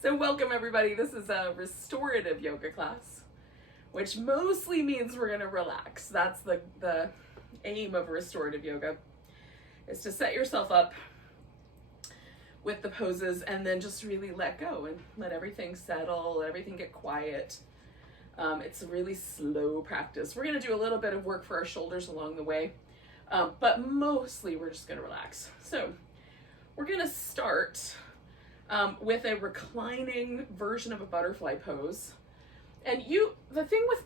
So welcome everybody. This is a restorative yoga class, which mostly means we're going to relax. That's the aim of restorative yoga, is to set yourself up with the poses and then just really let go and let everything settle, let everything get quiet. It's a really slow practice. We're going to do a little bit of work for our shoulders along the way, but mostly we're just going to relax. So we're going to start with a reclining version of a butterfly pose. And the thing with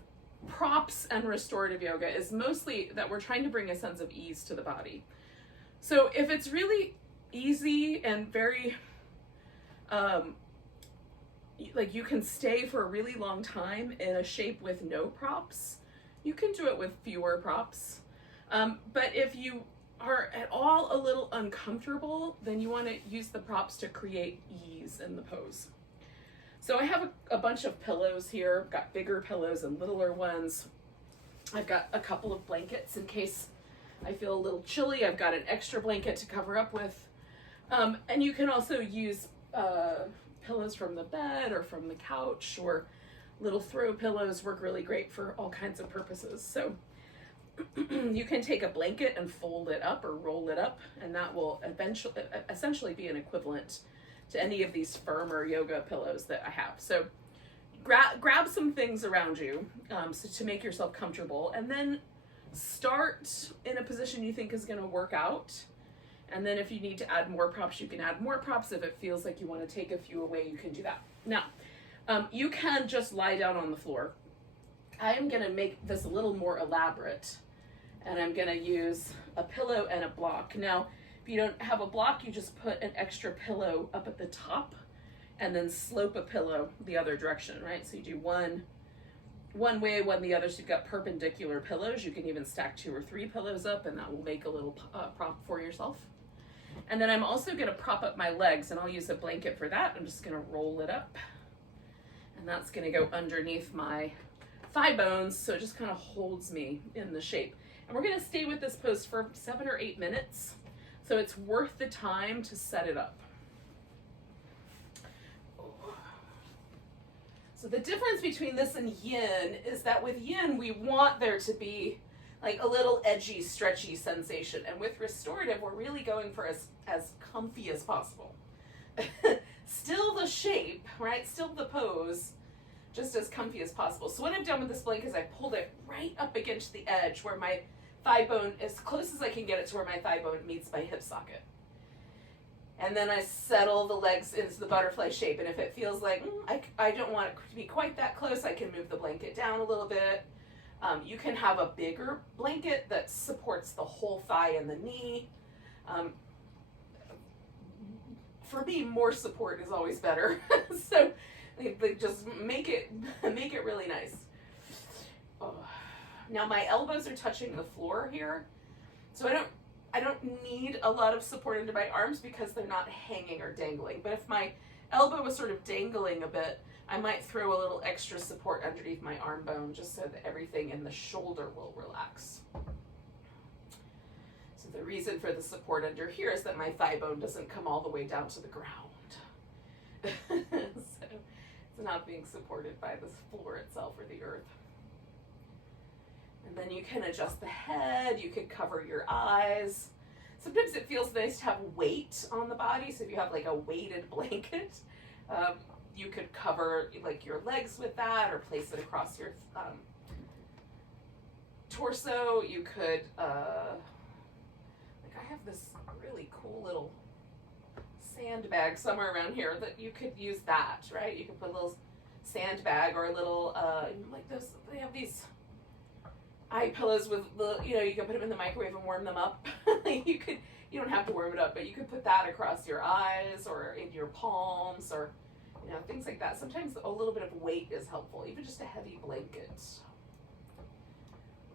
props and restorative yoga is mostly that we're trying to bring a sense of ease to the body. So if it's really easy and very, like you can stay for a really long time in a shape with no props, you can do it with fewer props. But if you are at all a little uncomfortable, then you want to use the props to create ease in the pose. So I have a bunch of pillows here. I've got bigger pillows and littler ones. I've got a couple of blankets in case I feel a little chilly. I've got an extra blanket to cover up with. And you can also use pillows from the bed or from the couch, or little throw pillows work really great for all kinds of purposes. So you can take a blanket and fold it up or roll it up, and that will essentially be an equivalent to any of these firmer yoga pillows that I have. So grab some things around you so to make yourself comfortable, and then start in a position you think is going to work out. And then if you need to add more props, you can add more props. If it feels like you want to take a few away, you can do that. Now, you can just lie down on the floor. I am going to make this a little more elaborate, and I'm going to use a pillow and a block. Now, if you don't have a block, you just put an extra pillow up at the top and then slope a pillow the other direction, right? So you do one way, one the other. So you've got perpendicular pillows. You can even stack 2 or 3 pillows up, and that will make a little prop for yourself. And then I'm also going to prop up my legs, and I'll use a blanket for that. I'm just going to roll it up, and that's going to go underneath my thigh bones, so it just kind of holds me in the shape. And we're going to stay with this pose for 7 or 8 minutes, so it's worth the time to set it up. So the difference between this and yin is that with yin, we want there to be like a little edgy, stretchy sensation. And with restorative, we're really going for as comfy as possible. Still the shape, right? Still the pose, just as comfy as possible. So what I've done with this blanket is I pulled it right up against the edge where my thigh bone, as close as I can get it to where my thigh bone meets my hip socket. And then I settle the legs into the butterfly shape. And if it feels like, I don't want it to be quite that close, I can move the blanket down a little bit. You can have a bigger blanket that supports the whole thigh and the knee. For me, more support is always better. So just make it really nice. Oh. Now my elbows are touching the floor here, so I don't need a lot of support into my arms because they're not hanging or dangling. But if my elbow was sort of dangling a bit, I might throw a little extra support underneath my arm bone just so that everything in the shoulder will relax. So the reason for the support under here is that my thigh bone doesn't come all the way down to the ground. So it's not being supported by the floor itself or the earth. And then you can adjust the head, you can cover your eyes. Sometimes it feels nice to have weight on the body, so if you have like a weighted blanket, you could cover like your legs with that or place it across your torso. You could, like I have this really cool little sandbag somewhere around here that you could use that, right? You could put a little sandbag or a little, like those, they have these eye pillows with the, you can put them in the microwave and warm them up. You don't have to warm it up, but you could put that across your eyes or in your palms or, things like that. Sometimes a little bit of weight is helpful, even just a heavy blanket.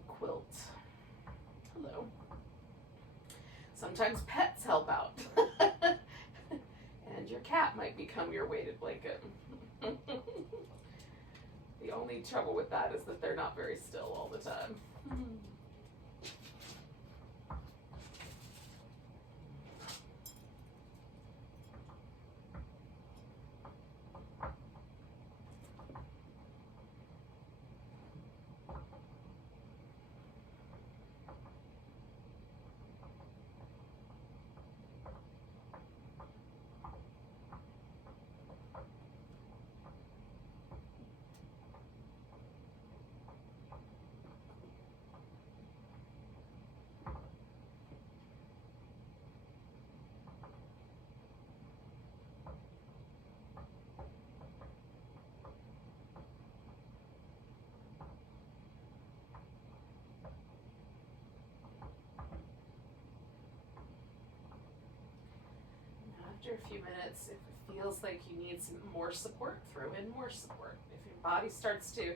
Quilt. Hello. Sometimes pets help out. And your cat might become your weighted blanket. The only trouble with that is that they're not very still all the time. after a few minutes, if it feels like you need some more support, throw in more support. If your body starts to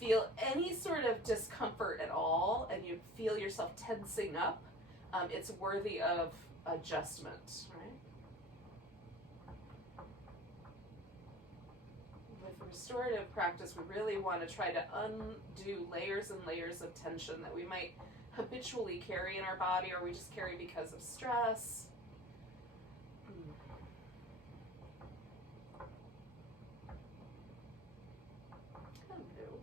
feel any sort of discomfort at all and you feel yourself tensing up, it's worthy of adjustment, right? With restorative practice, we really want to try to undo layers and layers of tension that we might habitually carry in our body, or we just carry because of stress. Hello.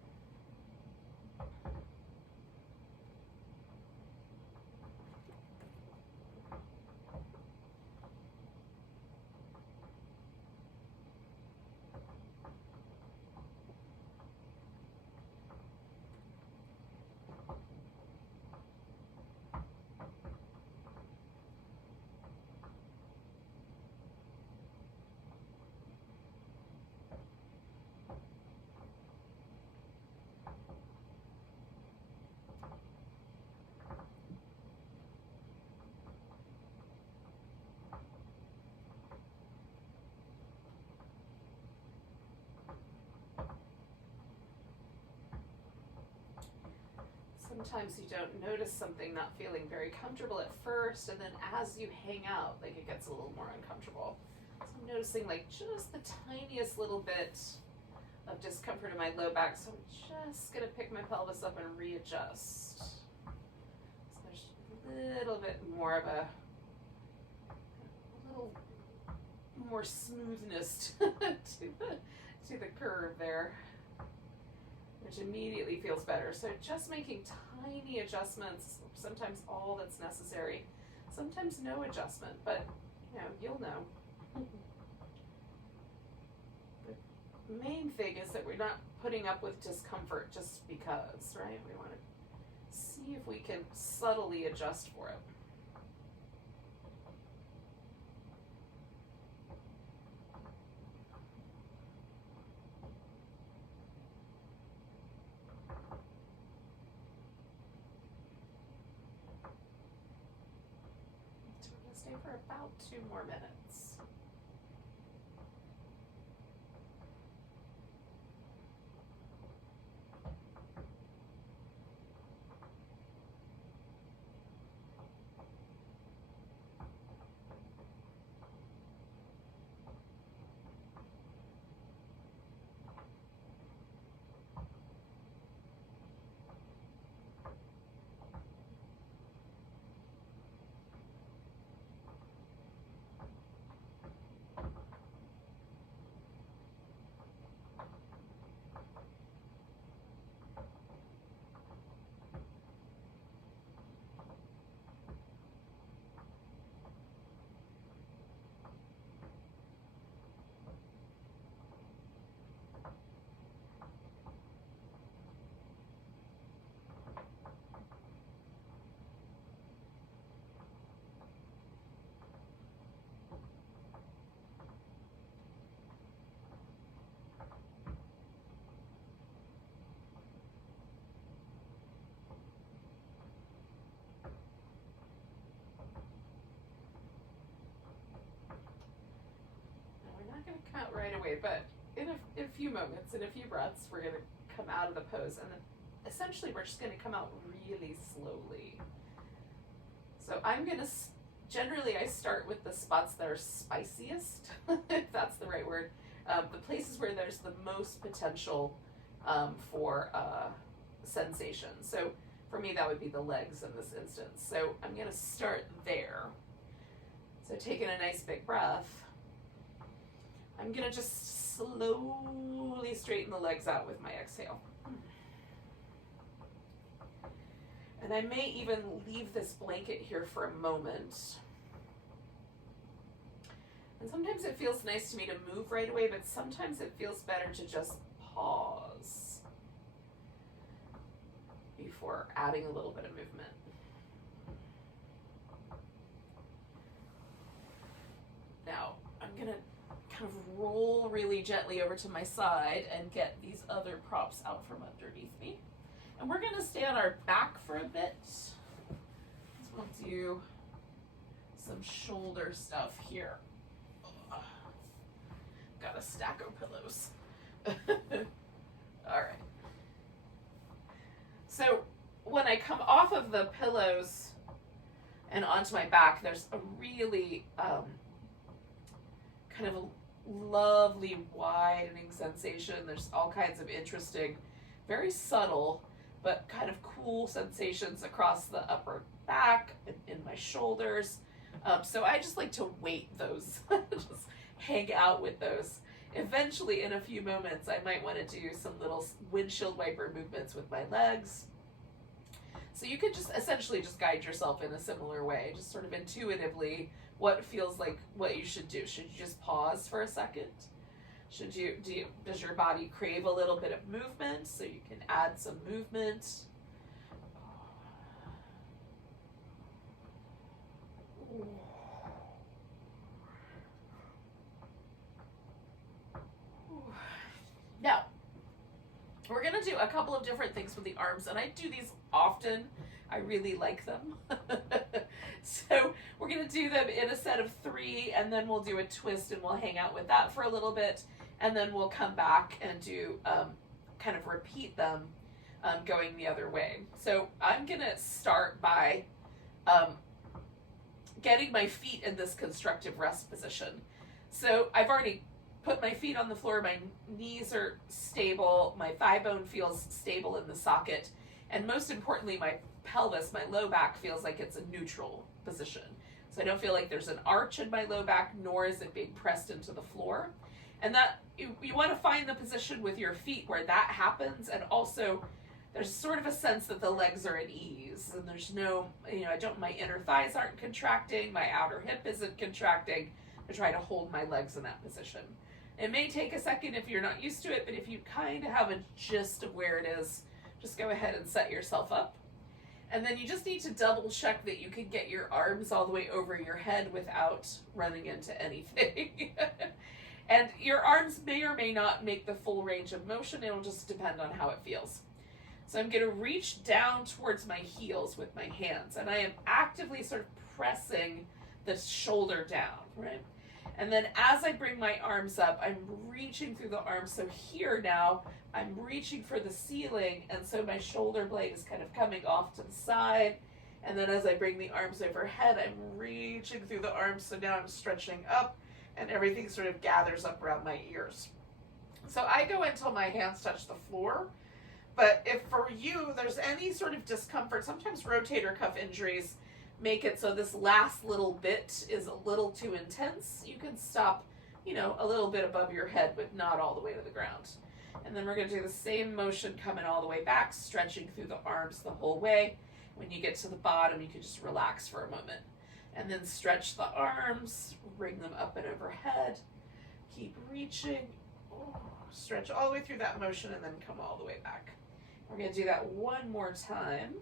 Sometimes you don't notice something not feeling very comfortable at first, and then as you hang out, like it gets a little more uncomfortable. So I'm noticing like just the tiniest little bit of discomfort in my low back, so I'm just gonna pick my pelvis up and readjust. So there's a little bit more of a little more smoothness to the curve there, which immediately feels better. So just making tiny adjustments, sometimes all that's necessary, sometimes no adjustment, but you'll know. The main thing is that we're not putting up with discomfort just because, right? We want to see if we can subtly adjust for it. Stay for about 2 more minutes. Going to count right away, but in a few moments, in a few breaths, we're going to come out of the pose, and then essentially we're just going to come out really slowly. So I'm going to, generally I start with the spots that are spiciest, if that's the right word, the places where there's the most potential for sensation. So for me, that would be the legs in this instance. So I'm going to start there. So taking a nice big breath, I'm going to just slowly straighten the legs out with my exhale. And I may even leave this blanket here for a moment. And sometimes it feels nice to me to move right away, but sometimes it feels better to just pause before adding a little bit of movement. Now, I'm going to kind of roll really gently over to my side and get these other props out from underneath me. And we're going to stay on our back for a bit. So we'll do some shoulder stuff here. a stack of pillows. All right. So when I come off of the pillows and onto my back, there's a really kind of a lovely widening sensation. There's all kinds of interesting, very subtle, but kind of cool sensations across the upper back and in my shoulders. So I just like to weight those, just hang out with those. Eventually, in a few moments, I might want to do some little windshield wiper movements with my legs. So you could just essentially just guide yourself in a similar way, just sort of intuitively what feels like what you should do. Should you just pause for a second? Does your body crave a little bit of movement? So you can add some movement. Now, we're going to do a couple of different things with the arms, and I do these often. I really like them. So we're going to do them in a set of 3, and then we'll do a twist, and we'll hang out with that for a little bit, and then we'll come back and do kind of repeat them going the other way. So I'm going to start by getting my feet in this constructive rest position. So I've already put my feet on the floor, my knees are stable, my thigh bone feels stable in the socket, and most importantly, my pelvis, my low back feels like it's a neutral position. So I don't feel like there's an arch in my low back, nor is it being pressed into the floor. And that you want to find the position with your feet where that happens, and also there's sort of a sense that the legs are at ease, and there's no, my inner thighs aren't contracting, my outer hip isn't contracting. I try to hold my legs in that position. It may take a second if you're not used to it, but if you kind of have a gist of where it is, just go ahead and set yourself up. And then you just need to double check that you can get your arms all the way over your head without running into anything. And your arms may or may not make the full range of motion. It'll just depend on how it feels. So I'm going to reach down towards my heels with my hands, and I am actively sort of pressing the shoulder down, right? And then as I bring my arms up, I'm reaching through the arms. So here now, I'm reaching for the ceiling, and so my shoulder blade is kind of coming off to the side. And then as I bring the arms overhead, I'm reaching through the arms, so now I'm stretching up, and everything sort of gathers up around my ears. So I go until my hands touch the floor. But if for you, there's any sort of discomfort, sometimes rotator cuff injuries make it so this last little bit is a little too intense. You can stop, a little bit above your head, but not all the way to the ground. And then we're going to do the same motion coming all the way back, stretching through the arms the whole way. When you get to the bottom, you can just relax for a moment. And then stretch the arms, bring them up and overhead. Keep reaching. Stretch all the way through that motion and then come all the way back. We're going to do that one more time.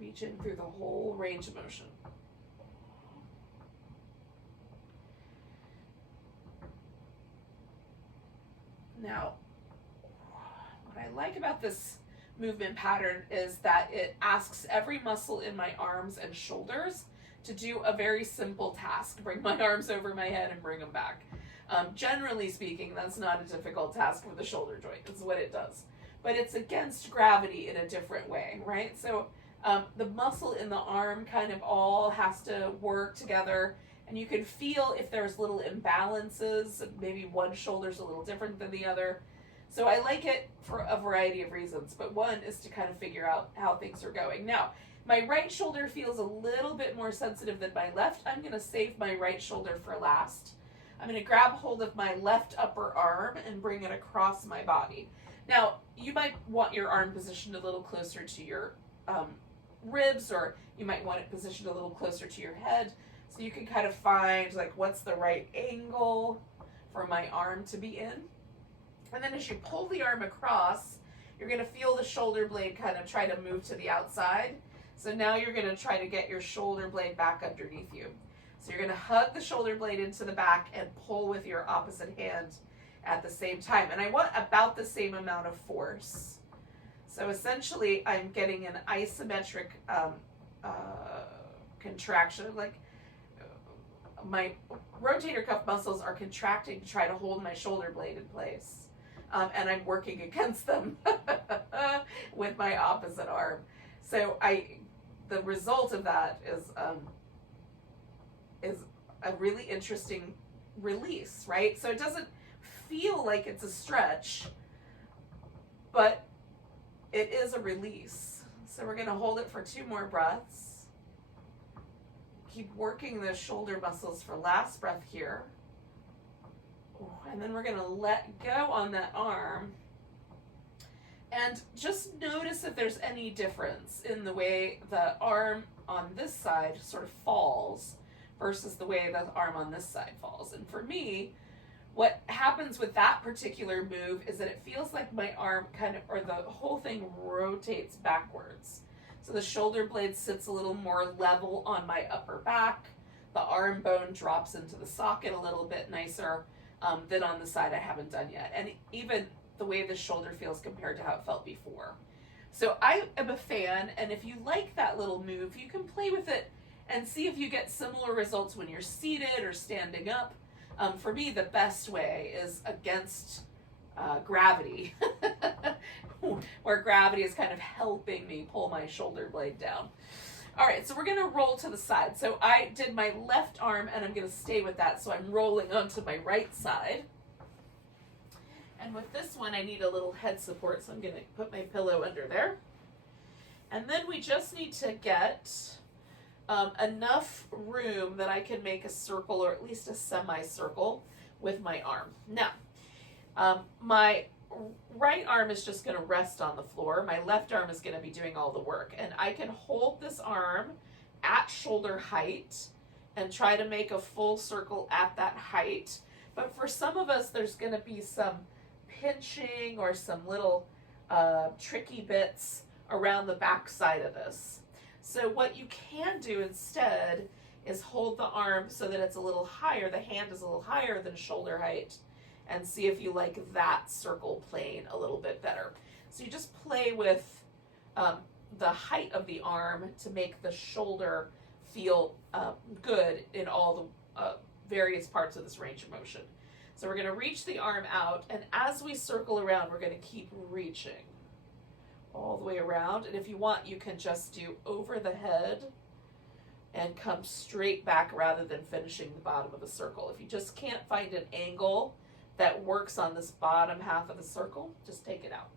Reaching through the whole range of motion. Now, what I like about this movement pattern is that it asks every muscle in my arms and shoulders to do a very simple task. Bring my arms over my head and bring them back. Generally speaking, that's not a difficult task for the shoulder joint. That's what it does. But it's against gravity in a different way, right? So the muscle in the arm kind of all has to work together, and you can feel if there's little imbalances. Maybe one shoulder's a little different than the other. So I like it for a variety of reasons, but one is to kind of figure out how things are going. Now, my right shoulder feels a little bit more sensitive than my left. I'm going to save my right shoulder for last. I'm going to grab hold of my left upper arm and bring it across my body. Now, you might want your arm positioned a little closer to your ribs, or you might want it positioned a little closer to your head. So you can kind of find what's the right angle for my arm to be in. And then as you pull the arm across, you're going to feel the shoulder blade kind of try to move to the outside. So now you're going to try to get your shoulder blade back underneath you. So you're going to hug the shoulder blade into the back and pull with your opposite hand at the same time. And I want about the same amount of force. So essentially, I'm getting an isometric contraction, like my rotator cuff muscles are contracting to try to hold my shoulder blade in place. And I'm working against them with my opposite arm. So the result of that is a really interesting release, right? So it doesn't feel like it's a stretch, but it is a release. So we're gonna hold it for 2 more breaths. Keep working the shoulder muscles for last breath here. And then we're gonna let go on that arm. And just notice if there's any difference in the way the arm on this side sort of falls versus the way the arm on this side falls. And for me, what happens with that particular move is that it feels like my arm kind of, or the whole thing rotates backwards. So the shoulder blade sits a little more level on my upper back. The arm bone drops into the socket a little bit nicer than on the side I haven't done yet. And even the way the shoulder feels compared to how it felt before. So I am a fan, and if you like that little move, you can play with it and see if you get similar results when you're seated or standing up. For me, the best way is against gravity, where gravity is kind of helping me pull my shoulder blade down. All right, so we're gonna roll to the side. So I did my left arm, and I'm gonna stay with that, so I'm rolling onto my right side. And with this one, I need a little head support, so I'm gonna put my pillow under there. And then we just need to get enough room that I can make a circle, or at least a semicircle, with my arm. Now, my right arm is just going to rest on the floor. My left arm is going to be doing all the work. And I can hold this arm at shoulder height and try to make a full circle at that height. But for some of us, there's going to be some pinching or some little tricky bits around the back side of this. So what you can do instead is hold the arm so that it's a little higher, the hand is a little higher than shoulder height, and see if you like that circle plane a little bit better. So you just play with the height of the arm to make the shoulder feel good in all the various parts of this range of motion. So we're going to reach the arm out, and as we circle around, we're going to keep reaching all the way around. And if you want, you can just do over the head and come straight back rather than finishing the bottom of a circle. If you just can't find an angle that works on this bottom half of the circle, just take it out.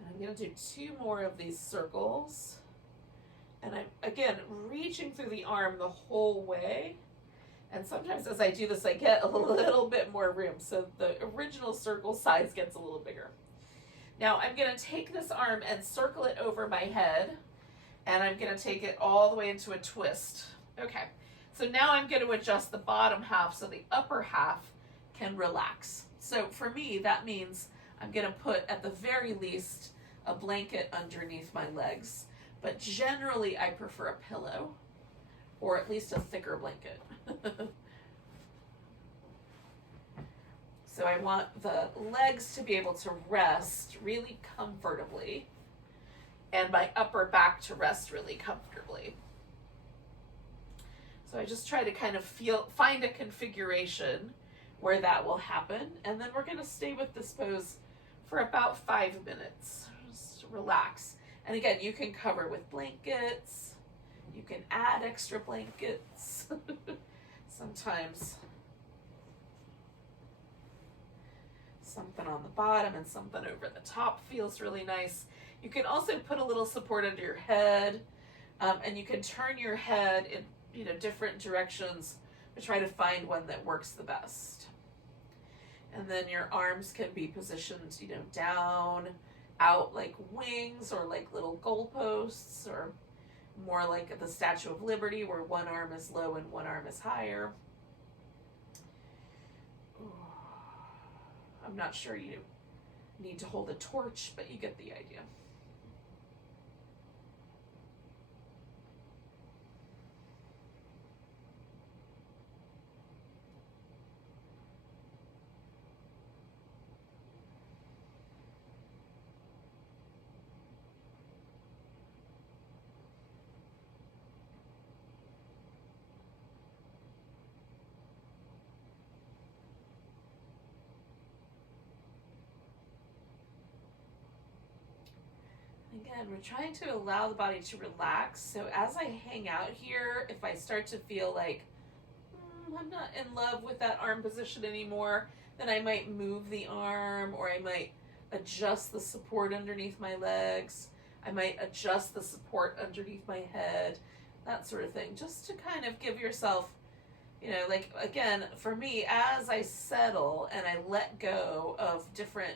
And I'm going to do 2 more of these circles. And I'm, again, reaching through the arm the whole way. And sometimes as I do this, I get a little bit more room. So the original circle size gets a little bigger. Now I'm going to take this arm and circle it over my head. And I'm going to take it all the way into a twist. Okay, so now I'm going to adjust the bottom half so the upper half can relax. So for me, that means I'm going to put, at the very least, a blanket underneath my legs. But generally, I prefer a pillow, or at least a thicker blanket. So I want the legs to be able to rest really comfortably, and my upper back to rest really comfortably. So I just try to kind of find a configuration where that will happen, and then we're going to stay with this pose for about 5 minutes. Just relax. And again, you can cover with blankets. You can add extra blankets. Sometimes something on the bottom and something over the top feels really nice. You can also put a little support under your head, and you can turn your head in different directions to try to find one that works the best. And then your arms can be positioned, down, out like wings, or like little goalposts, or more like the Statue of Liberty, where one arm is low and one arm is higher. I'm not sure you need to hold a torch, but you get the idea. Again, we're trying to allow the body to relax. So as I hang out here, if I start to feel like I'm not in love with that arm position anymore, then I might move the arm, or I might adjust the support underneath my legs. I might adjust the support underneath my head, that sort of thing, just to kind of give yourself, you know, like, again, for me, as I settle and I let go of different,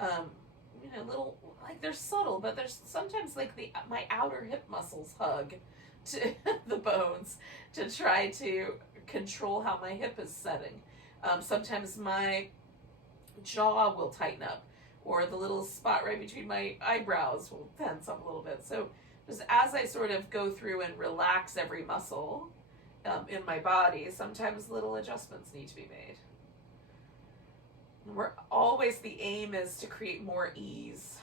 you know, little, like, they're subtle, but there's sometimes like my outer hip muscles hug to the bones to try to control how my hip is setting. Sometimes my jaw will tighten up, or the little spot right between my eyebrows will tense up a little bit. So just as I sort of go through and relax every muscle in my body, sometimes little adjustments need to be made. We're always, the aim is to create more ease.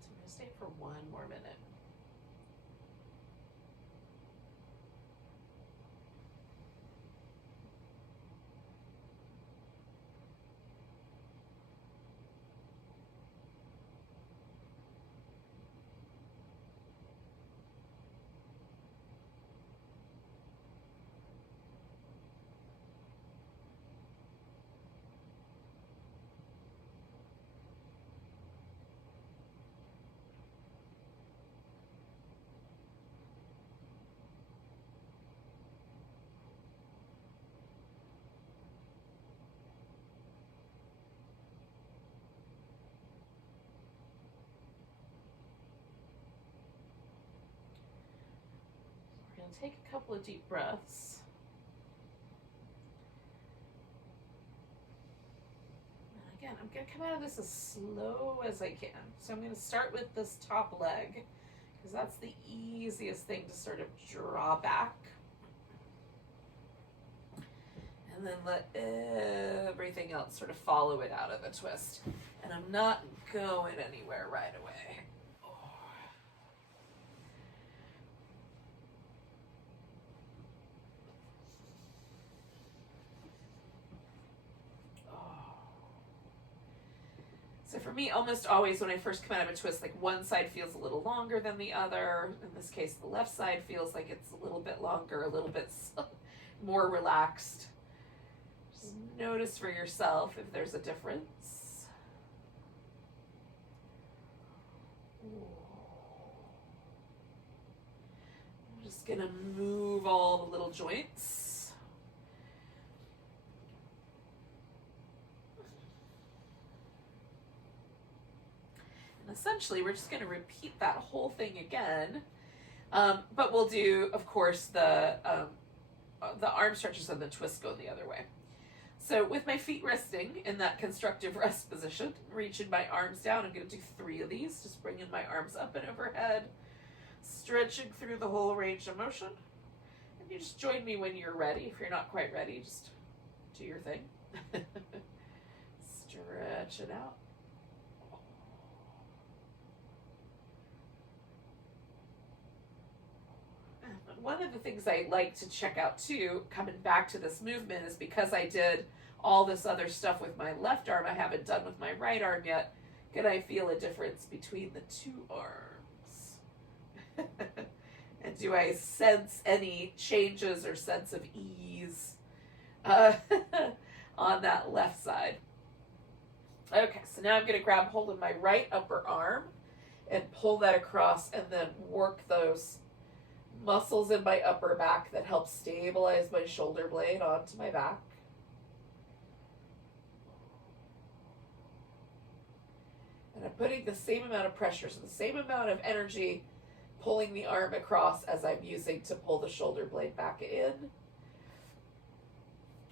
So we're going to stay for 1 more minute. We're going to take a couple of deep breaths. And again, I'm going to come out of this as slow as I can. So I'm going to start with this top leg, because that's the easiest thing to sort of draw back. And then let everything else sort of follow it out of the twist. And I'm not going anywhere right away. So for me, almost always when I first come out of a twist, like one side feels a little longer than the other. In this case, the left side feels like it's a little bit longer, a little bit more relaxed. Just notice for yourself if there's a difference. I'm just gonna move all the little joints. Essentially, we're just going to repeat that whole thing again, but we'll do, of course, the arm stretches and the twist go the other way. So with my feet resting in that constructive rest position, reaching my arms down, I'm going to do 3 of these, just bringing my arms up and overhead, stretching through the whole range of motion. And you just join me when you're ready. If you're not quite ready, just do your thing. Stretch it out. One of the things I like to check out too, coming back to this movement, is because I did all this other stuff with my left arm, I haven't done with my right arm yet. Can I feel a difference between the 2 arms? And do I sense any changes or sense of ease knees on that left side. Okay, so now I'm going to grab hold of my right upper arm and pull that across and then work those muscles in my upper back that help stabilize my shoulder blade onto my back. And I'm putting the same amount of pressure, so the same amount of energy pulling the arm across as I'm using to pull the shoulder blade back in.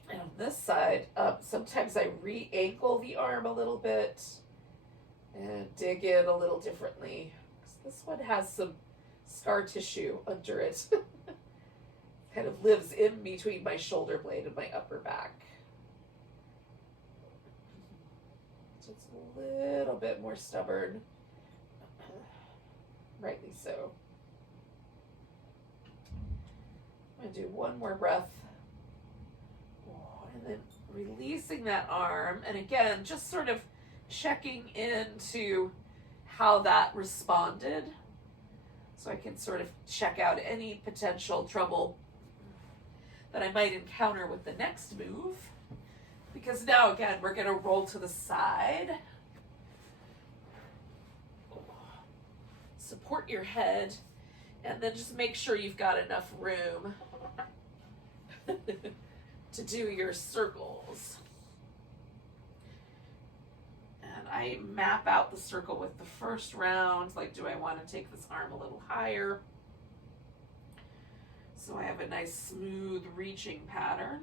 And on this side, sometimes I re-ankle the arm a little bit and dig in a little differently. This one has some scar tissue under it. Kind of lives in between my shoulder blade and my upper back. So it's a little bit more stubborn. Rightly so. I'm going to do one more breath. And then releasing that arm. And again, just sort of checking into how that responded. So I can sort of check out any potential trouble that I might encounter with the next move. Because now, again, we're going to roll to the side. Support your head. And then just make sure you've got enough room to do your circles. And I map out the circle with the first round. Like, do I want to take this arm a little higher? So I have a nice smooth reaching pattern.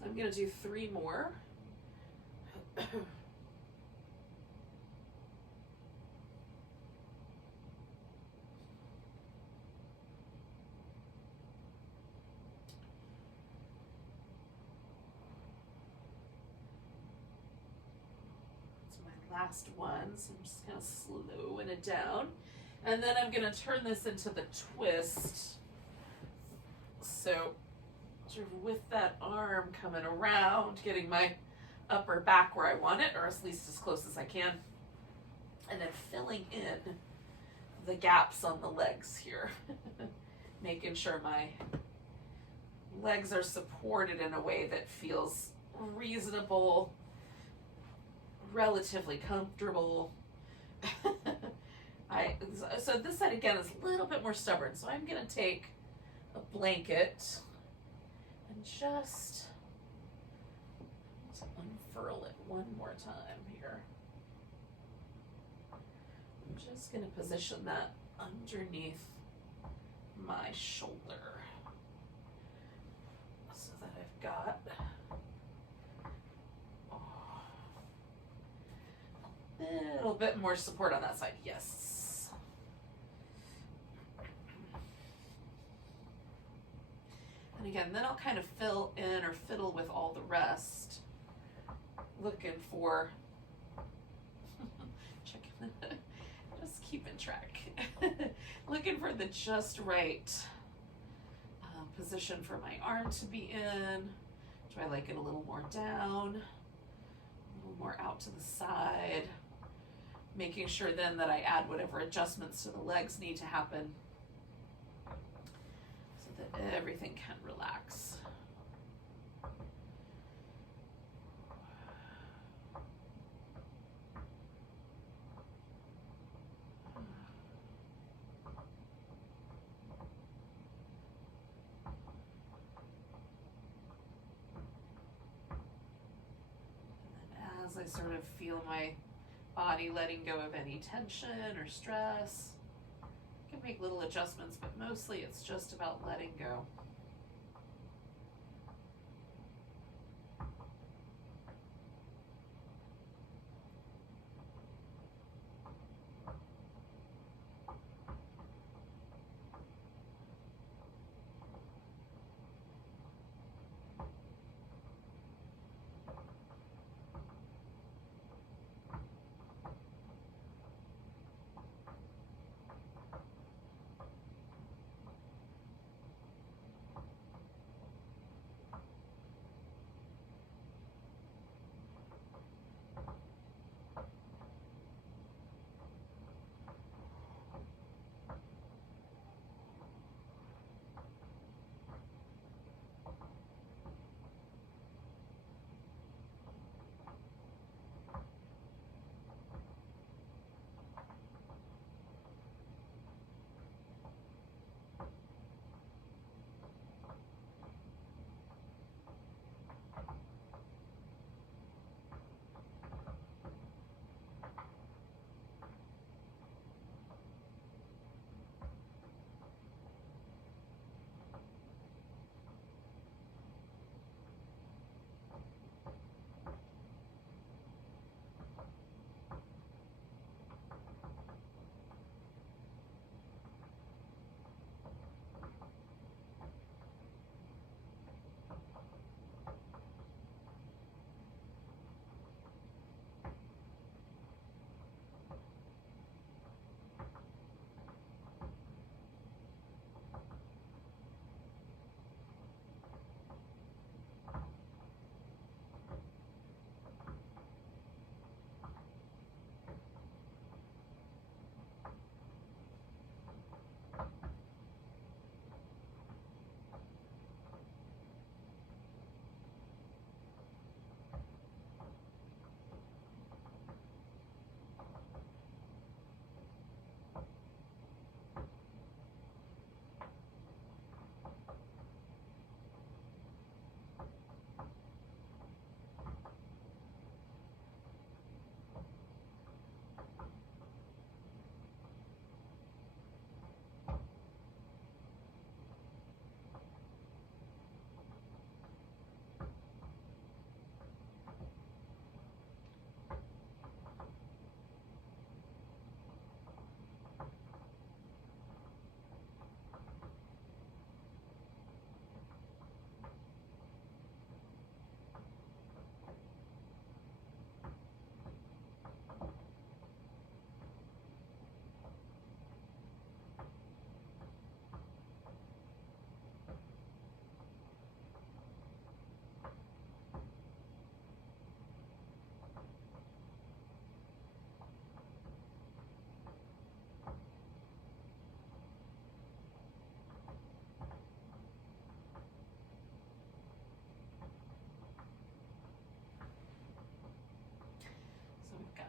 So I'm going to do 3 more. Last one, so I'm just kind of slowing it down. And then I'm going to turn this into the twist. So sort of with that arm coming around, getting my upper back where I want it, or at least as close as I can. And then filling in the gaps on the legs here. Making sure my legs are supported in a way that feels reasonable, relatively comfortable. So this side again is a little bit more stubborn. So I'm going to take a blanket and just unfurl it one more time here. I'm just going to position that underneath my shoulder so that I've got a little bit more support on that side. Yes. And again, then I'll kind of fill in or fiddle with all the rest. Looking for, just keeping track. Looking for the just right position for my arm to be in. Do I like it a little more down? A little more out to the side? Making sure then that I add whatever adjustments to the legs need to happen so that everything can relax. And as I sort of feel my body letting go of any tension or stress. You can make little adjustments, but mostly it's just about letting go.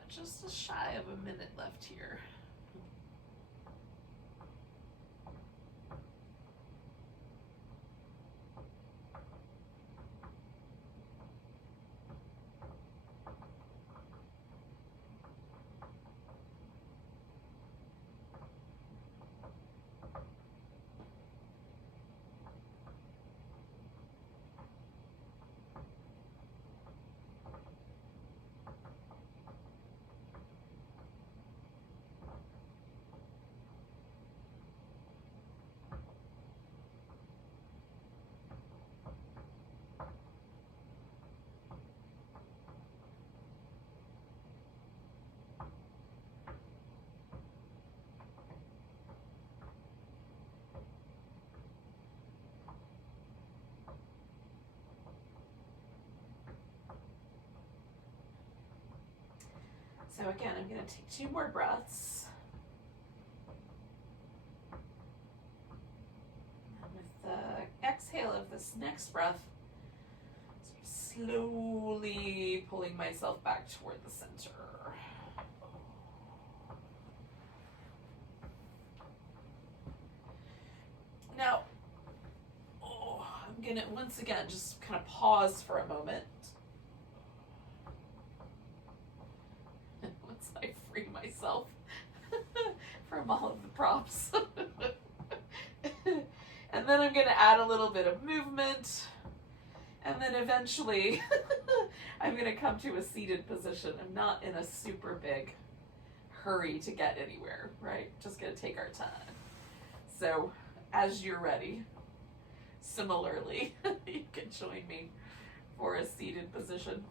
just shy of a minute left here. So again, I'm going to take 2 more breaths. And with the exhale of this next breath, slowly pulling myself back toward the center. Now, I'm going to once again just kind of pause for a moment. I free myself from all of the props. And then I'm going to add a little bit of movement. And then eventually I'm going to come to a seated position. I'm not in a super big hurry to get anywhere, right? Just going to take our time. So as you're ready, similarly, you can join me for a seated position.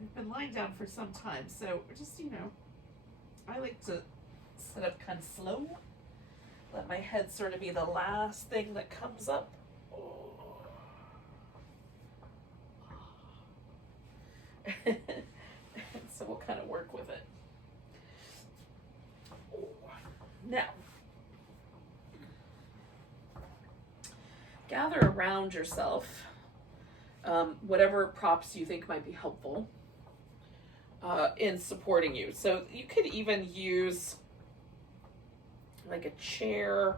We've been lying down for some time, so just, I like to sit up kind of slow. Let my head sort of be the last thing that comes up. So we'll kind of work with it. Now, gather around yourself whatever props you think might be helpful in supporting you. So you could even use like a chair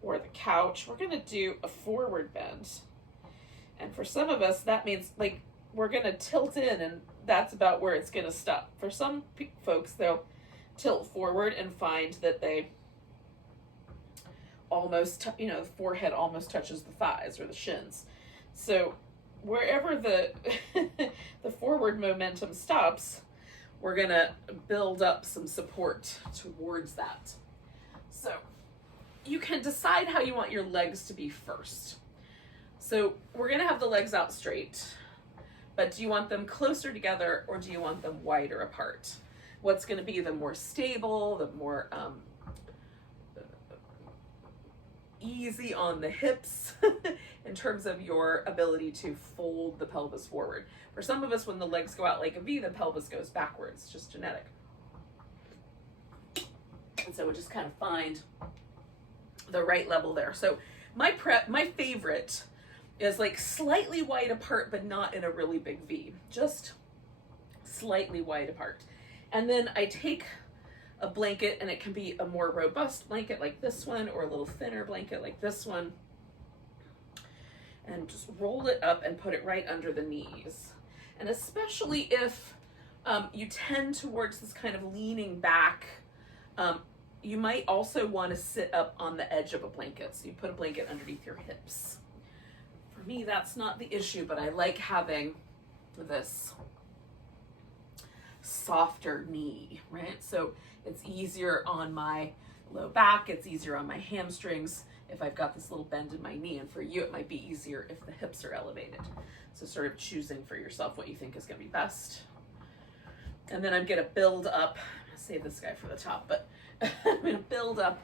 or the couch. We're going to do a forward bend. And for some of us, that means like we're going to tilt in and that's about where it's going to stop. For some folks, they'll tilt forward and find that they almost, the forehead almost touches the thighs or the shins. So wherever the the forward momentum stops, we're going to build up some support towards that. So you can decide how you want your legs to be first. So we're going to have the legs out straight, but do you want them closer together or do you want them wider apart? What's going to be the more stable, the more easy on the hips in terms of your ability to fold the pelvis forward. For some of us, when the legs go out like a V, the pelvis goes backwards, just genetic. And so we'll just kind of find the right level there. So my favorite is like slightly wide apart, but not in a really big V, just slightly wide apart. And then I take a blanket, and it can be a more robust blanket like this one or a little thinner blanket like this one, and just roll it up and put it right under the knees. And especially if you tend towards this kind of leaning back, you might also want to sit up on the edge of a blanket. So you put a blanket underneath your hips. For me, that's not the issue, but I like having this softer knee, right? So it's easier on my low back, it's easier on my hamstrings if I've got this little bend in my knee, and for you it might be easier if the hips are elevated. So sort of choosing for yourself what you think is going to be best. And then I'm going to build up, I'm going to save this guy for the top, but I'm going to build up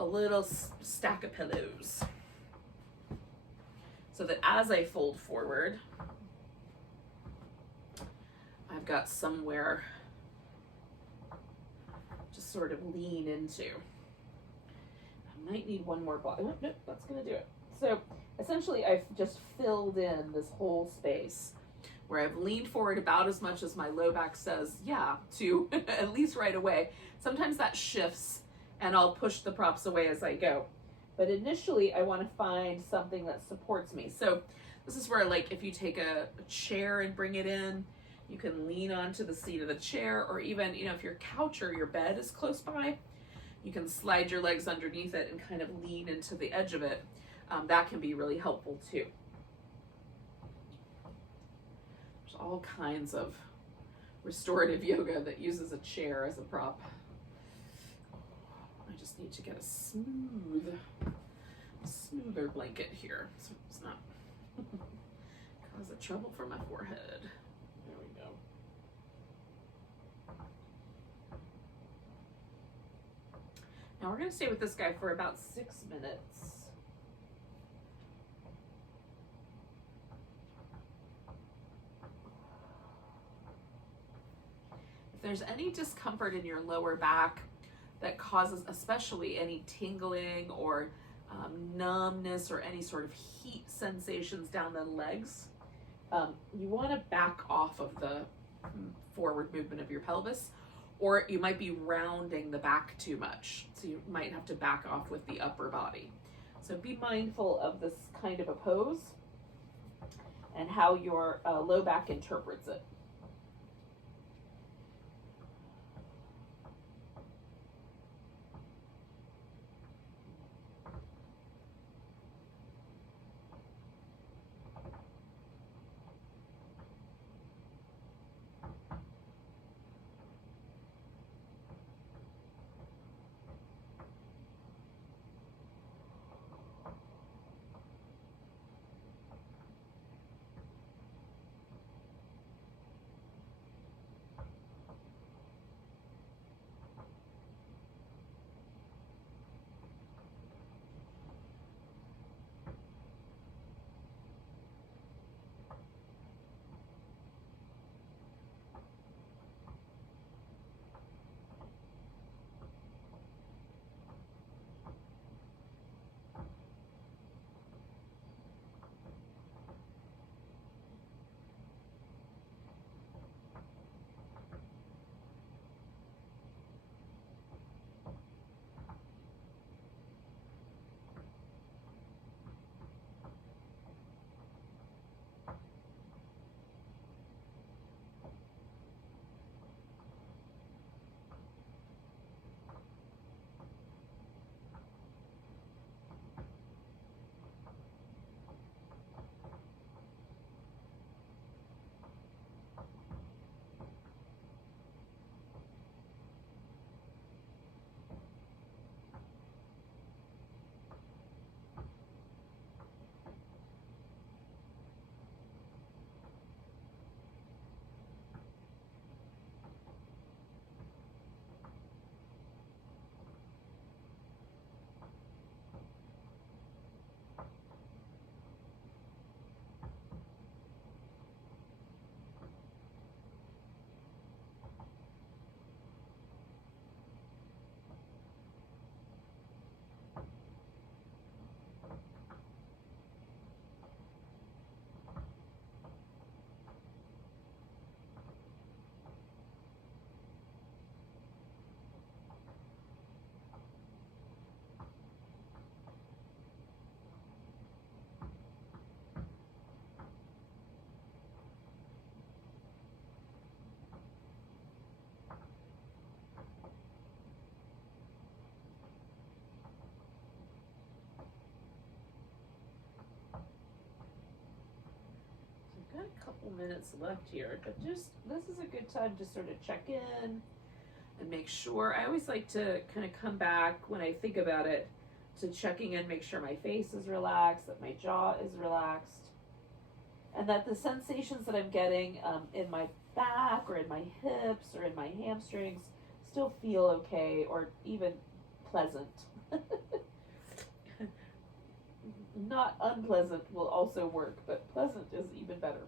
a little stack of pillows so that as I fold forward, I've got somewhere to sort of lean into. I might need one more block. Oh, nope, that's going to do it. So essentially I've just filled in this whole space where I've leaned forward about as much as my low back says, yeah, to at least right away. Sometimes that shifts and I'll push the props away as I go. But initially I want to find something that supports me. So this is where, like, if you take a chair and bring it in, you can lean onto the seat of the chair, or even, you know, if your couch or your bed is close by, you can slide your legs underneath it and kind of lean into the edge of it. That can be really helpful too. There's all kinds of restorative yoga that uses a chair as a prop. I just need to get a smoother blanket here so it's not cause a trouble for my forehead. There we go. Now we're going to stay with this guy for about 6 minutes. If there's any discomfort in your lower back that causes especially any tingling or numbness or any sort of heat sensations down the legs, you want to back off of the forward movement of your pelvis, or you might be rounding the back too much. So you might have to back off with the upper body. So be mindful of this kind of a pose and how your low back interprets it. Got a couple minutes left here, but just this is a good time to sort of check in and make sure. I always like to kind of come back when I think about it to checking in, make sure my face is relaxed, that my jaw is relaxed, and that the sensations that I'm getting in my back or in my hips or in my hamstrings still feel okay or even pleasant. Not unpleasant will also work, but pleasant is even better.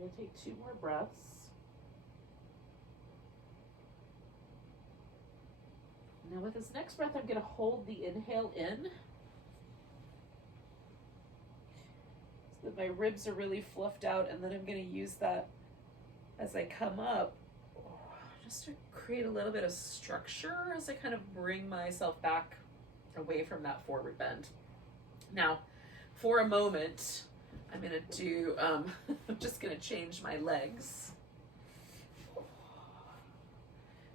going to take 2 more breaths. Now with this next breath, I'm going to hold the inhale in so that my ribs are really fluffed out, and then I'm going to use that as I come up just to create a little bit of structure as I kind of bring myself back away from that forward bend. Now, for a moment, I'm going to do, I'm just going to change my legs.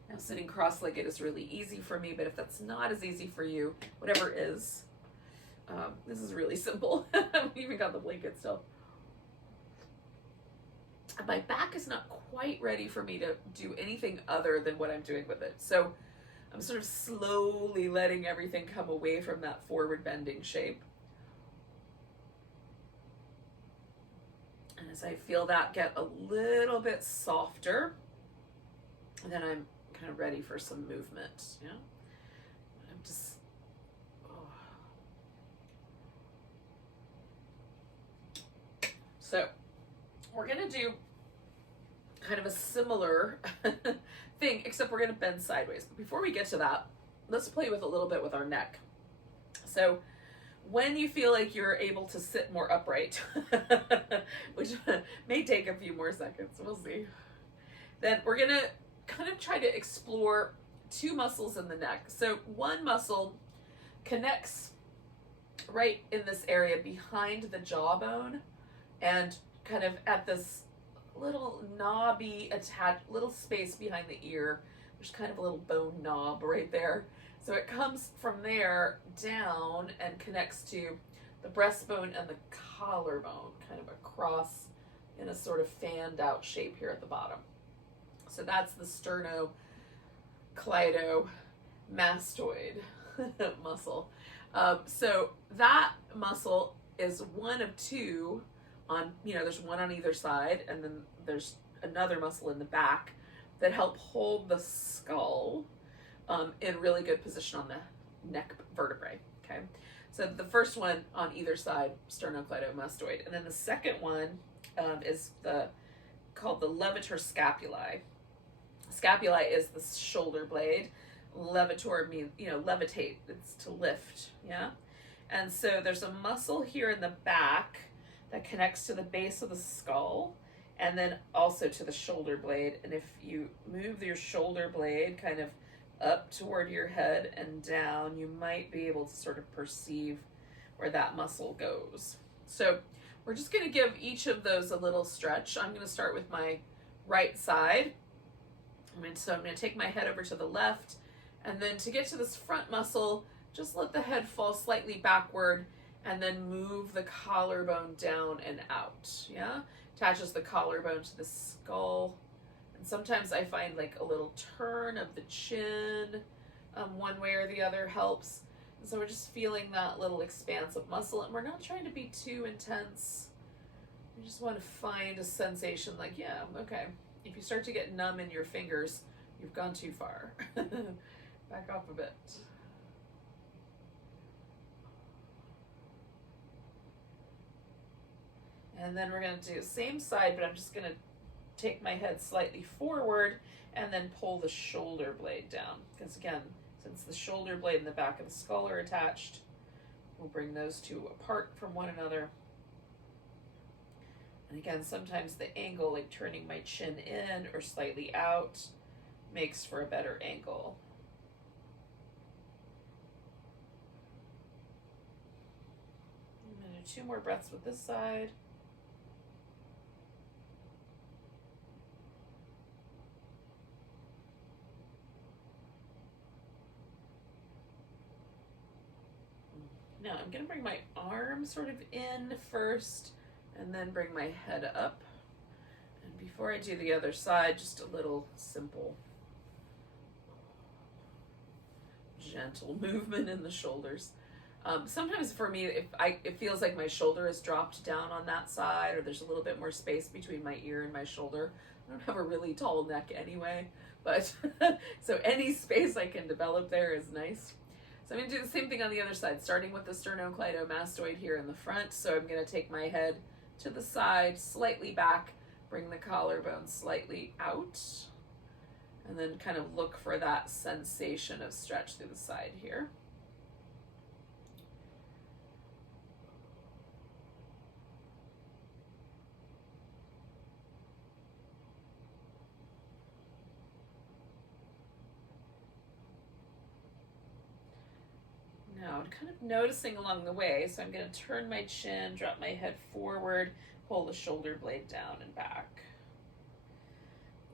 Now, sitting cross-legged is really easy for me, but if that's not as easy for you, whatever is, this is really simple. I even got the blanket still. My back is not quite ready for me to do anything other than what I'm doing with it. So I'm sort of slowly letting everything come away from that forward bending shape. And as I feel that get a little bit softer, then I'm kind of ready for some movement. Yeah, I'm just so we're gonna do kind of a similar thing, except we're gonna bend sideways. But before we get to that, let's play with a little bit with our neck. So when you feel like you're able to sit more upright, which may take a few more seconds, we'll see, then we're gonna kind of try to explore 2 muscles in the neck. So one muscle connects right in this area behind the jawbone and kind of at this little knobby attached little space behind the ear. There's kind of a little bone knob right there. So it comes from there down and connects to the breastbone and the collarbone, kind of across in a sort of fanned out shape here at the bottom. So that's the sternocleidomastoid muscle. So that muscle is one of 2 on, there's one on either side, and then there's another muscle in the back that help hold the skull in really good position on the neck vertebrae. Okay, so the first one on either side, sternocleidomastoid, and then the second one is called the levator scapulae. Scapulae is the shoulder blade. Levator means, levitate, it's to lift, yeah? And so there's a muscle here in the back that connects to the base of the skull and then also to the shoulder blade. And if you move your shoulder blade kind of up toward your head and down, you might be able to sort of perceive where that muscle goes. So we're just going to give each of those a little stretch. I'm going to start with my right side. So I'm going to take my head over to the left, and then to get to this front muscle, just let the head fall slightly backward and then move the collarbone down and out. Yeah, attaches the collarbone to the skull. And sometimes I find like a little turn of the chin, one way or the other helps. And so we're just feeling that little expansive muscle, and we're not trying to be too intense. We just want to find a sensation like, yeah, okay. If you start to get numb in your fingers, you've gone too far. Back off a bit. And then we're going to do same side, but I'm just going to take my head slightly forward and then pull the shoulder blade down. Because again, since the shoulder blade and the back of the skull are attached, we'll bring those 2 apart from one another. And again, sometimes the angle, like turning my chin in or slightly out, makes for a better angle. I'm going to do 2 more breaths with this side. Now I'm going to bring my arm sort of in first, and then bring my head up. And before I do the other side, just a little simple, gentle movement in the shoulders. Sometimes for me, it feels like my shoulder is dropped down on that side, or there's a little bit more space between my ear and my shoulder. I don't have a really tall neck anyway, but so any space I can develop there is nice. So I'm going to do the same thing on the other side, starting with the sternocleidomastoid here in the front. So I'm going to take my head to the side, slightly back, Bring the collarbone slightly out, and then kind of look for that sensation of stretch through the side here. Now I'm kind of noticing along the way, so I'm going to turn my chin, drop my head forward, pull the shoulder blade down and back.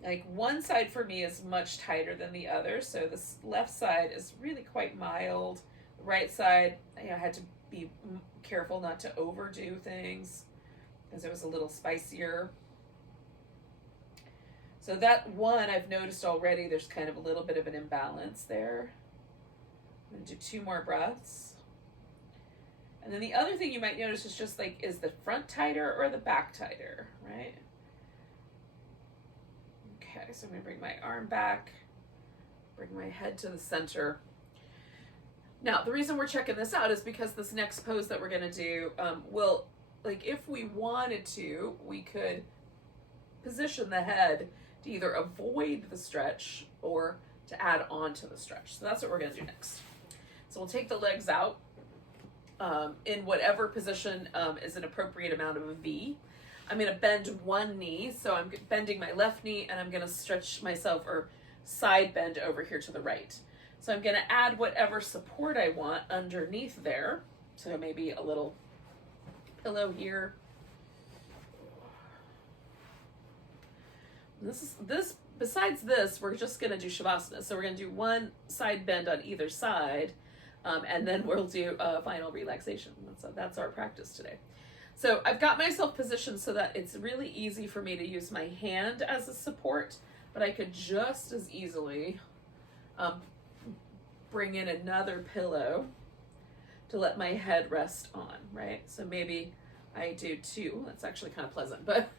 Like one side for me is much tighter than the other, so this left side is really quite mild. The right side, I had to be careful not to overdo things because it was a little spicier. So that one I've noticed already, there's kind of a little bit of an imbalance there. I'm going to do 2 more breaths. And then the other thing you might notice is just like, is the front tighter or the back tighter, right? Okay, so I'm going to bring my arm back, bring my head to the center. Now, the reason we're checking this out is because this next pose that we're going to do will, like if we wanted to, we could position the head to either avoid the stretch or to add on to the stretch. So that's what we're going to do next. So we'll take the legs out in whatever position is an appropriate amount of a V. I'm going to bend one knee, so I'm bending my left knee, and I'm going to stretch myself or side bend over here to the right. So I'm going to add whatever support I want underneath there. So maybe a little pillow here. Besides this, we're just going to do Shavasana. So we're going to do one side bend on either side, and then we'll do a final relaxation. That's our practice today. So I've got myself positioned so that it's really easy for me to use my hand as a support, but I could just as easily bring in another pillow to let my head rest on, right? So maybe I do 2. That's actually kind of pleasant, but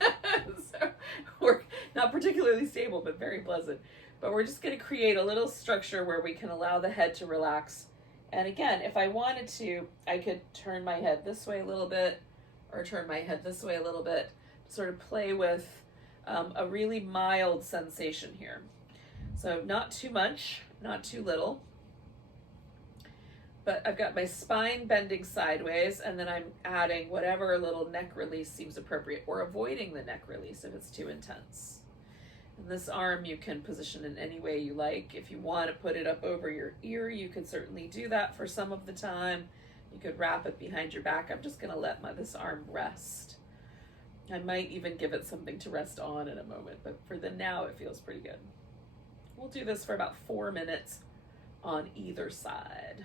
so we're not particularly stable, but very pleasant. But we're just going to create a little structure where we can allow the head to relax. And again, if I wanted to, I could turn my head this way a little bit, or turn my head this way a little bit, to sort of play with a really mild sensation here. So not too much, not too little. But I've got my spine bending sideways, and then I'm adding whatever little neck release seems appropriate, or avoiding the neck release if it's too intense. And this arm you can position in any way you like. If you want to put it up over your ear, you could certainly do that for some of the time. You could wrap it behind your back. I'm just going to let this arm rest. I might even give it something to rest on in a moment, but for the now, it feels pretty good. We'll do this for about 4 minutes on either side.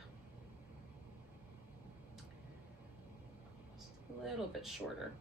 Just a little bit shorter.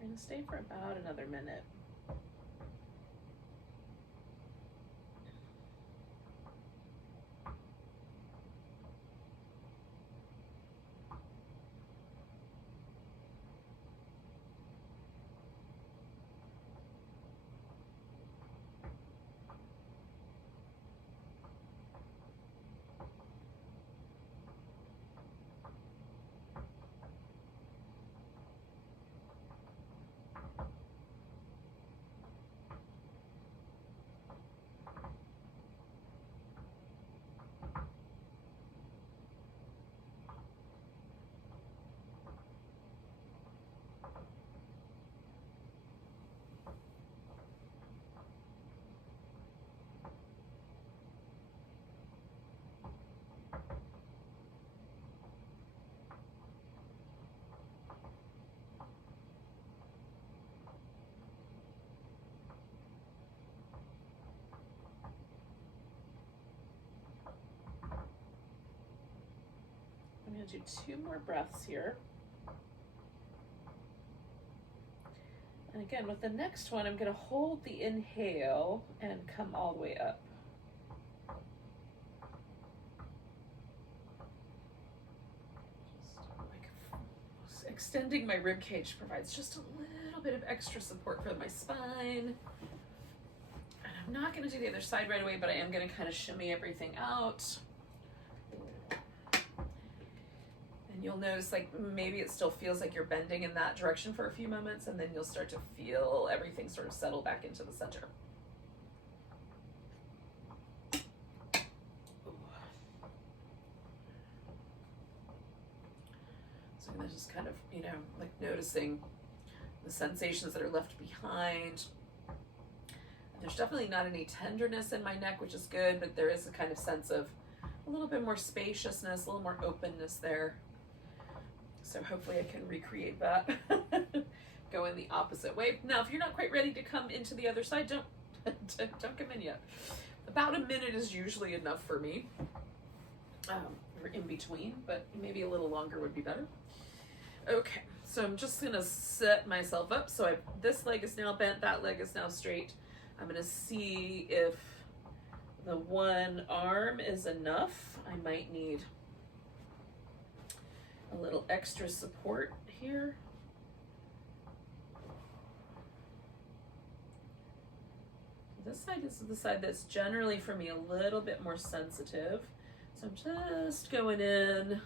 We're going to stay for about another minute. to do 2 more breaths here. And again, with the next one, I'm going to hold the inhale and come all the way up. Just like extending my rib cage provides just a little bit of extra support for my spine. And I'm not going to do the other side right away, but I am going to kind of shimmy everything out. And you'll notice like maybe it still feels like you're bending in that direction for a few moments, and then you'll start to feel everything sort of settle back into the center. So I'm gonna just kind of, you know, like noticing the sensations that are left behind. And there's definitely not any tenderness in my neck, which is good, but there is a kind of sense of a little bit more spaciousness, a little more openness there. So hopefully I can recreate that, go in the opposite way. Now, if you're not quite ready to come into the other side, don't come in yet. About a minute is usually enough for me, or in between, but maybe a little longer would be better. Okay, so I'm just gonna set myself up. So this leg is now bent, that leg is now straight. I'm gonna see if the one arm is enough. I might need a little extra support here. This side is the side that's generally for me a little bit more sensitive. So I'm just going in.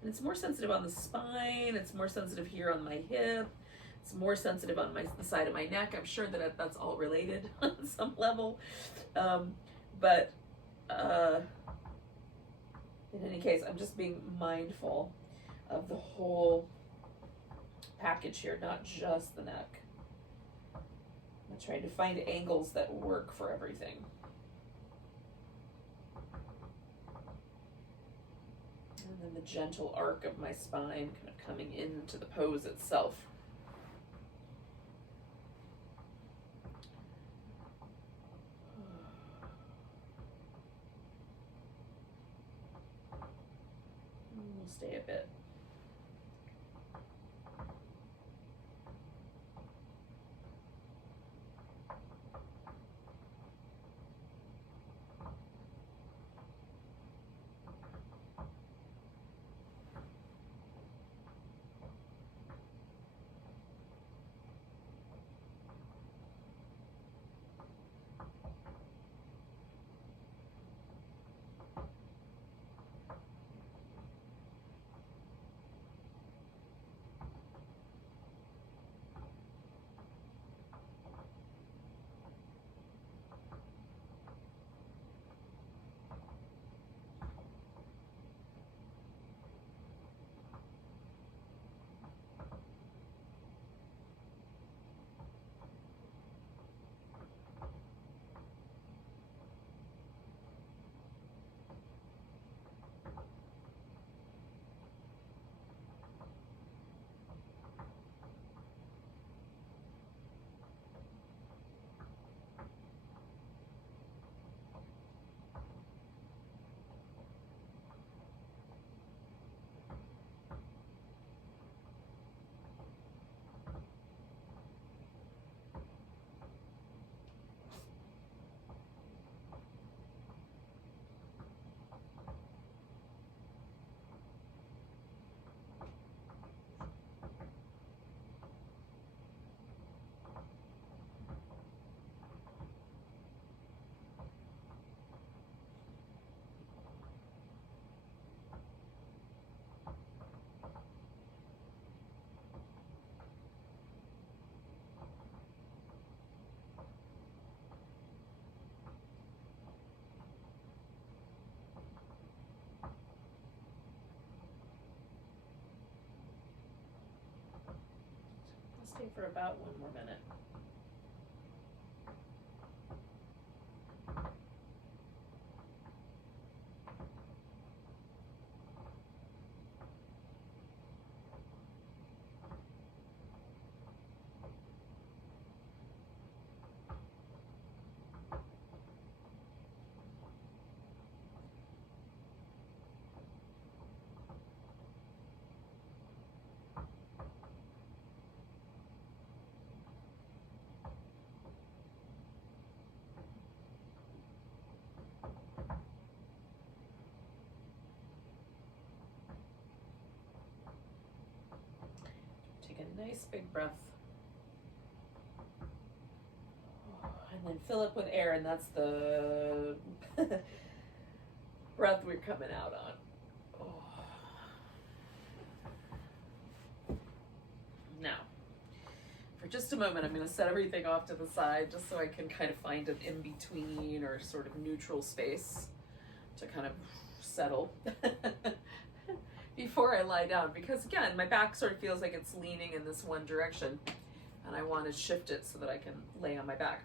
And it's more sensitive on the spine, it's more sensitive here on my hip, it's more sensitive on the side of my neck. I'm sure that that's all related on some level. But in any case, I'm just being mindful of the whole package here, not just the neck. I'm trying to find angles that work for everything. And then the gentle arc of my spine kind of coming into the pose itself. We'll stay a bit. I'll stay for about 1 more minute. a nice big breath. And then fill up with air, and that's the breath we're coming out on. Now, for just a moment, I'm going to set everything off to the side just so I can kind of find an in-between or sort of neutral space to kind of settle before I lie down. Because again, my back sort of feels like it's leaning in this one direction, and I want to shift it so that I can lay on my back.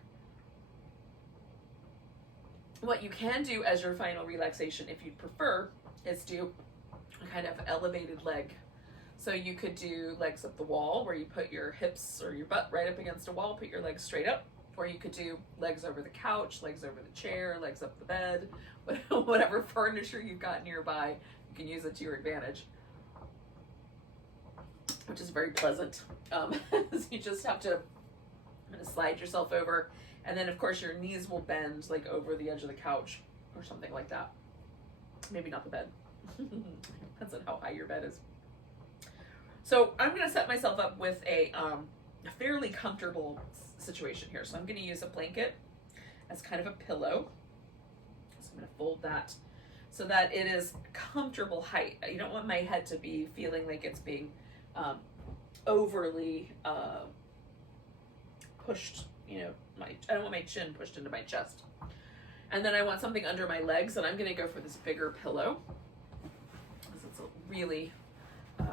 What you can do as your final relaxation, if you'd prefer, is do a kind of elevated leg. So you could do legs up the wall, where you put your hips or your butt right up against a wall, put your legs straight up. Or you could do legs over the couch, legs over the chair, legs up the bed, whatever furniture you've got nearby, you can use it to your advantage, which is very pleasant. You just have to slide yourself over, and then of course your knees will bend like over the edge of the couch or something like that. Maybe not the bed. Depends on how high your bed is. So I'm going to set myself up with a fairly comfortable situation here. So I'm going to use a blanket as kind of a pillow. So I'm going to fold that so that it is comfortable height. You don't want my head to be feeling like it's being overly pushed, you know, I don't want my chin pushed into my chest. And then I want something under my legs, and I'm going to go for this bigger pillow. Because it's a really,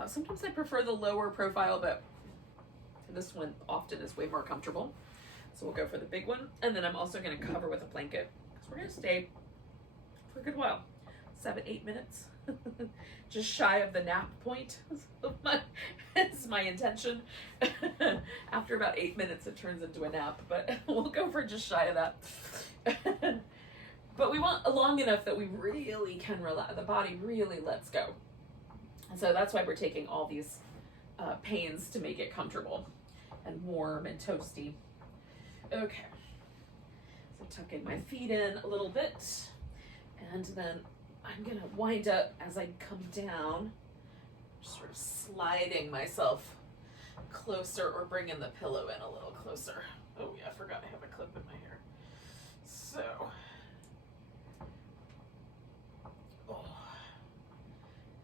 sometimes I prefer the lower profile, but this one often is way more comfortable. So we'll go for the big one. And then I'm also going to cover with a blanket, because we're going to stay for a good while. 7-8 minutes. Just shy of the nap point is my intention. After about 8 minutes, it turns into a nap, but we'll go for just shy of that. But we want long enough that we really can relax, the body really lets go. And so that's why we're taking all these pains to make it comfortable and warm and toasty. Okay, so tucking my feet in a little bit, and then I'm gonna wind up as I come down, sort of sliding myself closer or bringing the pillow in a little closer. Oh yeah, I forgot I have a clip in my hair. So,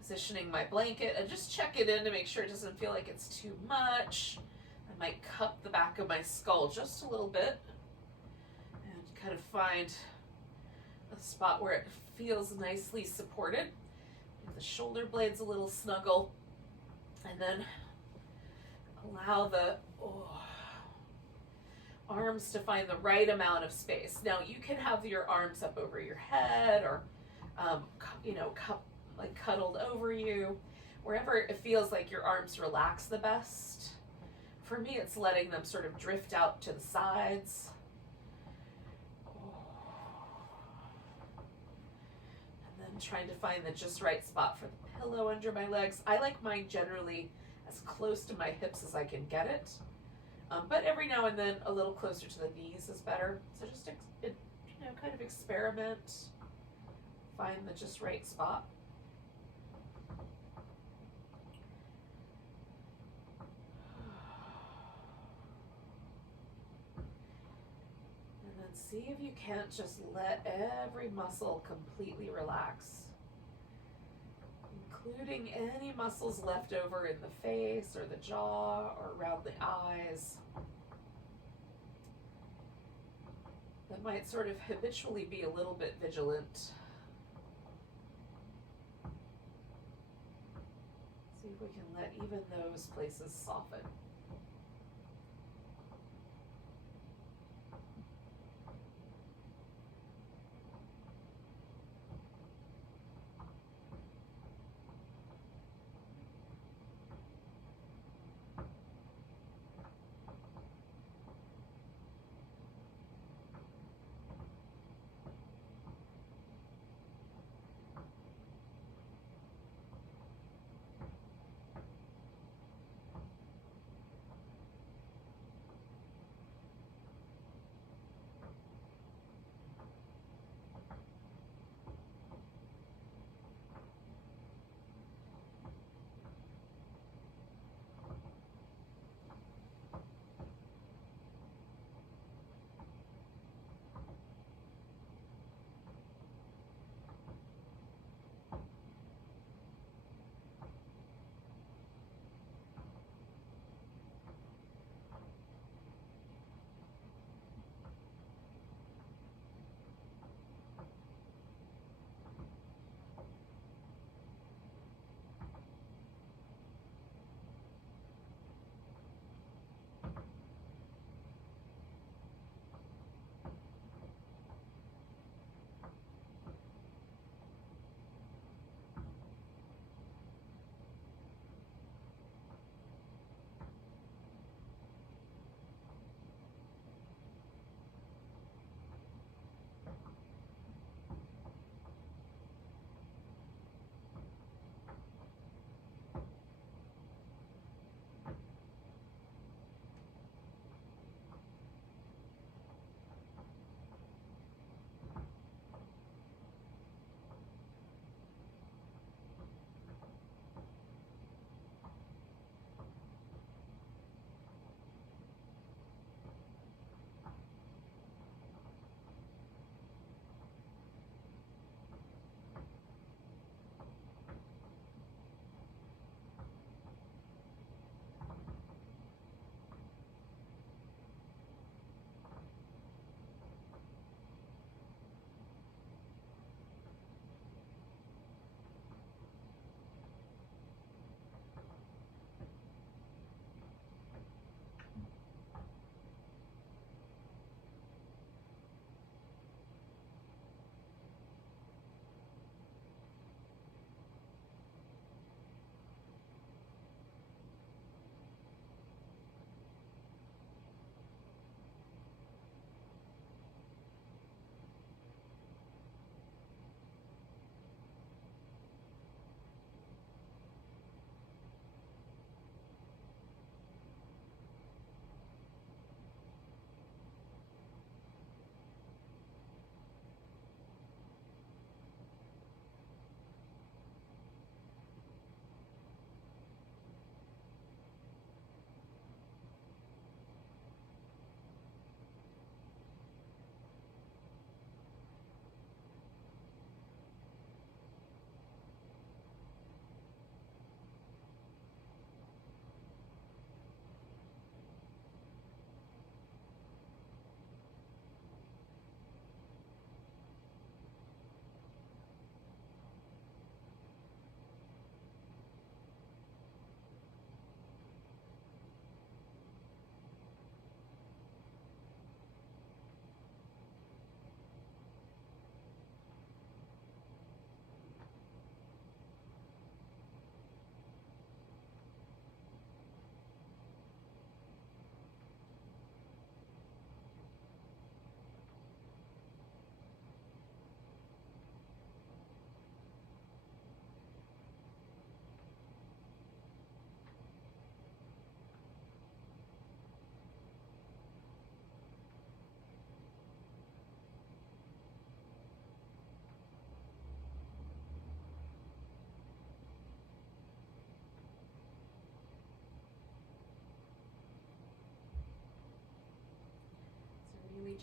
positioning my blanket and just check it in to make sure it doesn't feel like it's too much. I might cup the back of my skull just a little bit and kind of find a spot where it feels nicely supported. Give the shoulder blades a little snuggle, and then allow the arms to find the right amount of space. Now you can have your arms up over your head, or cuddled over you, wherever it feels like your arms relax the best. For me, it's letting them sort of drift out to the sides. And then trying to find the just right spot for the pillow under my legs. I like mine generally as close to my hips as I can get it. But every now and then a little closer to the knees is better. So just, kind of experiment. Find the just right spot. See if you can't just let every muscle completely relax, including any muscles left over in the face or the jaw or around the eyes that might sort of habitually be a little bit vigilant. See if we can let even those places soften.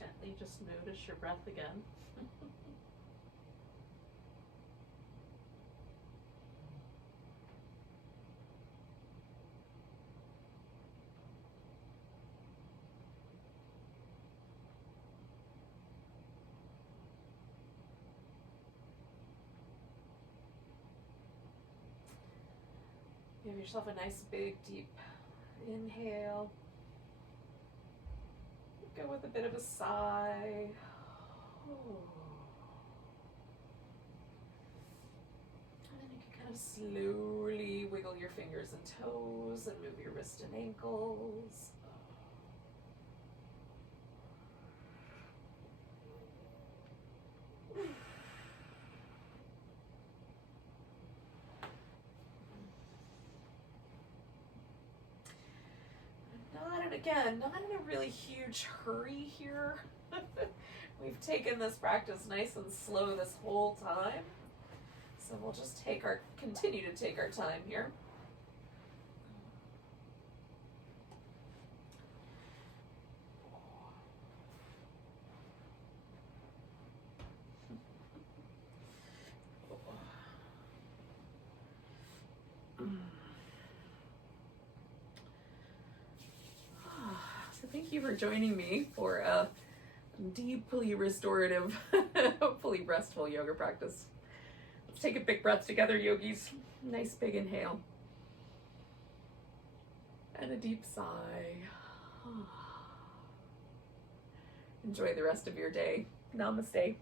gently just notice your breath again. Give yourself a nice big deep inhale. Go with a bit of a sigh. And then you can kind of slowly wiggle your fingers and toes and move your wrists and ankles. Not in a really huge hurry here. We've taken this practice nice and slow this whole time. So we'll just continue to take our time here. Thank you for joining me for a deeply restorative, hopefully restful yoga practice. Let's take a big breath together, yogis. Nice big inhale. And a deep sigh. Enjoy the rest of your day. Namaste.